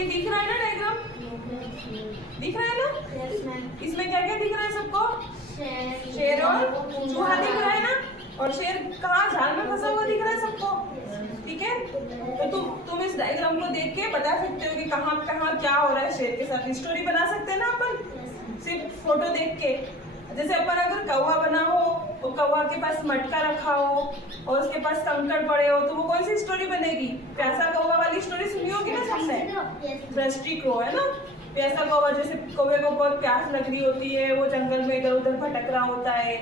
ये दिख रहा है ना डायग्राम, दिख रहा है ना? इसमें क्या क्या दिख रहा है सबको? शेर और चूहा दिख रहा है ना, और शेर कहाँ झाड़ में फंसा हुआ दिख रहा है सबको, ठीक है? तो तुम इस डायग्राम को देख के बता सकते हो कि कहाँ कहाँ क्या हो रहा है शेर के साथ। स्टोरी बना सकते हैं ना अपन सिर्फ फोटो देख के। जैसे अपन अगर कौवा बना हो तो कौवा के पास मटका रखा हो और उसके पास कंकड़ पड़े हो, तो वो कौन सी स्टोरी बनेगी? प्यासा कौवा वाली स्टोरी सुनी होगी ना सबने, ब्रस्टी क्रो, है ना? प्यासा कौवा, जैसे कौवे को बहुत प्यास लग रही होती है, वो जंगल में इधर उधर भटक रहा होता है,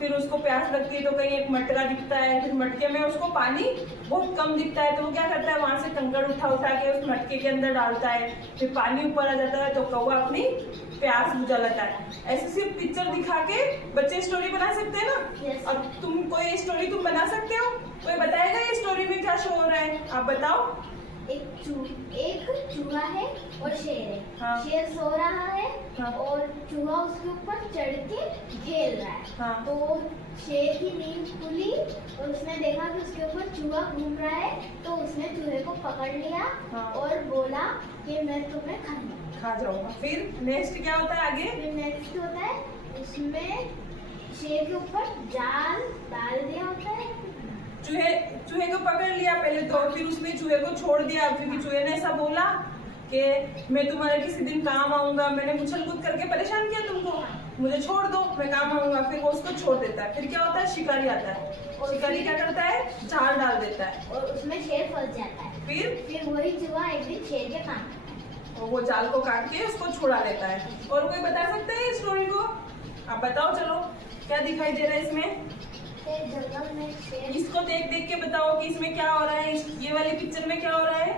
फिर उसको प्यास लगती है तो कहीं एक मटका दिखता है, फिर मटके में उसको पानी बहुत कम दिखता है, तो वो क्या करता है, वहां से कंकड़ उठा उठा के उस मटके के अंदर डालता है, फिर पानी ऊपर आ जाता है तो कौवा अपनी प्यास बुझा लेता है। ऐसे सिर्फ पिक्चर दिखा के बच्चे स्टोरी बना सकते हैं ना। अब तुम कोई स्टोरी तुम बना सकते हो? कोई बताएगा ये स्टोरी में क्या शो हो रहा है? आप बताओ। एक चूहा है और शेर है। हाँ। शेर सो रहा है। हाँ। और चूहा उसके ऊपर चढ़ के खेल रहा है। हाँ। तो शेर की नींद खुली और उसने देखा कि उसके ऊपर चूहा घूम रहा है, तो उसने चूहे को पकड़ लिया। हाँ। और बोला कि मैं तुम्हें खा जाऊंगा। फिर नेक्स्ट क्या होता है आगे? फिर नेक्स्ट होता है, उसमें शेर के ऊपर जाल डाल दिया होता है। चूहे को पकड़ लिया पहले तो, फिर उसने चूहे को छोड़ दिया क्योंकि चूहे ने ऐसा बोला कि मैं तुम्हारे किसी दिन काम आऊंगा, मैंने उछल कूद करके परेशान किया तुमको, मुझे छोड़ दो, मैं काम आऊंगा। फिर वो उसको छोड़ देता है। फिर क्या होता है, शिकारी आता है, और शिकारी क्या करता है, जाल डाल देता है और उसमें शेर फंस जाता है। फिर वही चूहा एक दिन शेर के कान और वो जाल को काट के उसको छुड़ा लेता है। और कोई बता सकता है इस स्टोरी को? आप बताओ चलो, क्या दिखाई दे रहा है इसमें? जंगल में शेर। इसको देख देख के बताओ कि इसमें क्या हो रहा है, ये वाली पिक्चर में क्या हो रहा है?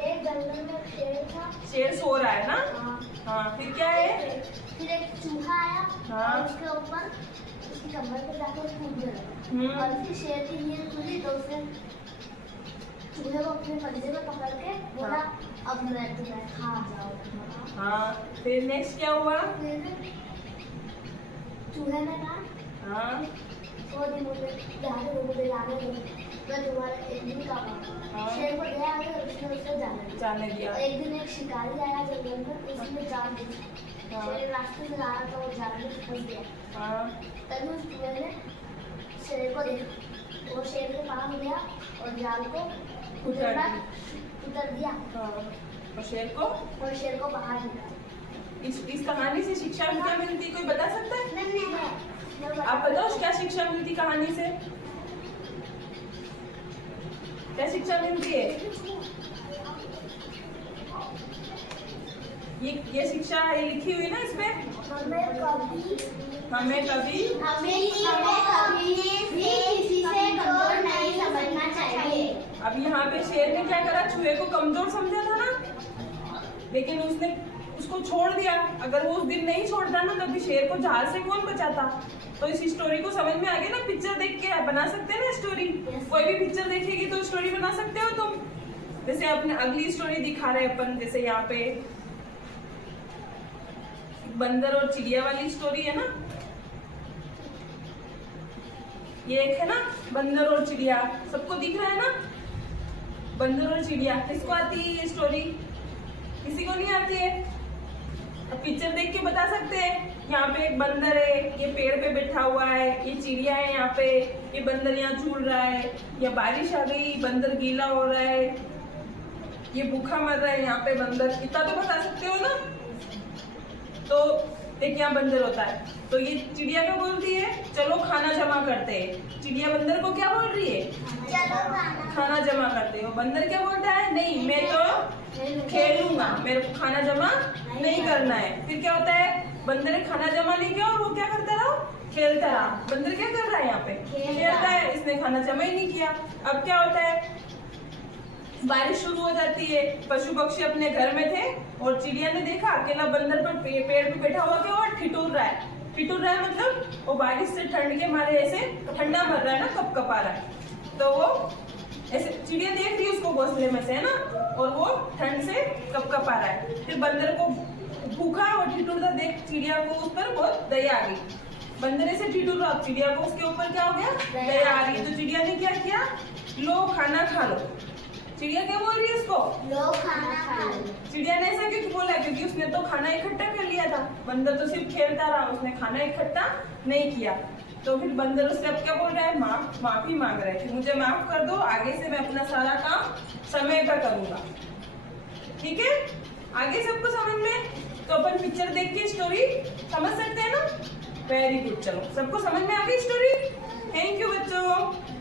एक जंगल में शेर था। शेर सो रहा है ना? हाँ। हाँ, फिर क्या है? फिर एक चूहा आया। हाँ। और उसके ऊपर उसकी कमर पे जाकर कूद गया। और फिर शेर की नींद खुली तो उसने चूहे को अपने पंजे में पकड़ के बोला, अब मैं तुम्हें खा जाऊंगा। हाँ, फिर नेक्स्ट क्या हुआ? फिर चूहे ने कहा, हाँ, मैं तुम्हारा एक दिन का हाँ। शेर को ले आया और उसने उसको जाने दिया। एक दिन एक शिकारी आया जंगल में, उसने जाल दी। हाँ। शेर रास्ते से जा रहा था, वो जाल में फंस गया। हाँ, तभी उस चूहे ने शेर को देखा, वो शेर के पास गया और जाल को उतर दिया। हाँ, और शेर को बाहर निकाला। इस कहानी से शिक्षा क्या मिलती, कोई बता सकता है? नहीं। आप बताओ क्या शिक्षा मिलती कहानी से? क्या शिक्षा मिलती है? ये शिक्षा ये लिखी हुई ना इसमें? हमें कभी भी किसी से कमजोर नहीं समझना चाहिए। अब यहाँ पे शेर ने क्या करा, चूहे को कमजोर समझा था ना, लेकिन उसने उसको छोड़ दिया। अगर वो उस दिन नहीं छोड़ता ना, तभी शेर को जाल से कौन बचाता? तो इस स्टोरी को समझ में आ गया ना? पिक्चर देख के बना सकते हैं ना स्टोरी। कोई भी पिक्चर देखेगी तो स्टोरी बना सकते हो तुम। जैसे अपने अगली स्टोरी दिखा रहे अपन, जैसे यहाँ पे बंदर और चिड़िया वाली स्टोरी है ना, ये एक है ना बंदर और चिड़िया, सबको दिख रहा है ना? बंदर और चिड़िया किसको आती है ये स्टोरी? किसी को नहीं आती है। अब पिक्चर देख के बता सकते हैं। यहाँ पे एक बंदर है, ये पेड़ पे बैठा हुआ है, ये चिड़िया है यहाँ पे, ये बंदर यहाँ झूल रहा है, या बारिश आ गई बंदर गीला हो रहा है, ये भूखा मर रहा है यहाँ पे बंदर, इतना तो बता सकते हो ना? तो एक यहाँ बंदर होता है, तो ये चिड़िया क्या बोलती है, चलो खाना जमा करते हैं। चिड़िया बंदर को क्या बोल रही है? चलो खाना जमा करते हो। बंदर क्या बोलता है? नहीं, मैं तो खेलूंगा, मेरे को खाना जमा नहीं करना है। फिर क्या होता है, बंदर ने खाना जमा नहीं किया और वो क्या करता रहा, खेलता रहा। बंदर क्या कर रहा है यहाँ पे? खेलता है, इसने खाना जमा ही नहीं किया। अब क्या होता है, बारिश शुरू हो जाती है, पशु पक्षी अपने घर में थे और चिड़िया ने देखा अकेला बंदर पर पेड़ पे बैठा हुआ क्या हुआ, ठिठुर रहा है। ठिठुर रहा है मतलब वो बारिश से ठंड के मारे ऐसे ठंडा भर रहा है ना, कपकपा रहा है। तो वो ऐसे चिड़िया देख रही है उसको घोंसले में से, है ना, और वो ठंड से कपकपा रहा है। फिर बंदर को भूखा और ठिठुरता देख चिड़िया को उस पर बहुत दया आ गई। बंदर ऐसे ठिठुर रहा, चिड़िया को उसके ऊपर क्या हो गया, दया आ गई। तो चिड़िया ने क्या किया, लो खाना खा लो। चिड़िया क्या बोल रही है इसको? लो खाना खा लो। चिड़िया ने ऐसा क्यों बोला? क्योंकि उसने तो खाना इकट्ठा कर लिया था। बंदर तो सिर्फ खेलता रहा, उसने खाना इकट्ठा नहीं किया। तो फिर बंदर उससे अब क्या बोल रहा है? माफी मांग रहा है कि मुझे माफ कर दो, आगे से मैं अपना सारा काम समय पर करूंगा। ठीक है, आगे सबको समझ में? तो अपन पिक्चर देख के स्टोरी समझ सकते हैं ना? वेरी गुड, चलो सबको समझ में आ गई स्टोरी? थैंक यू बच्चों।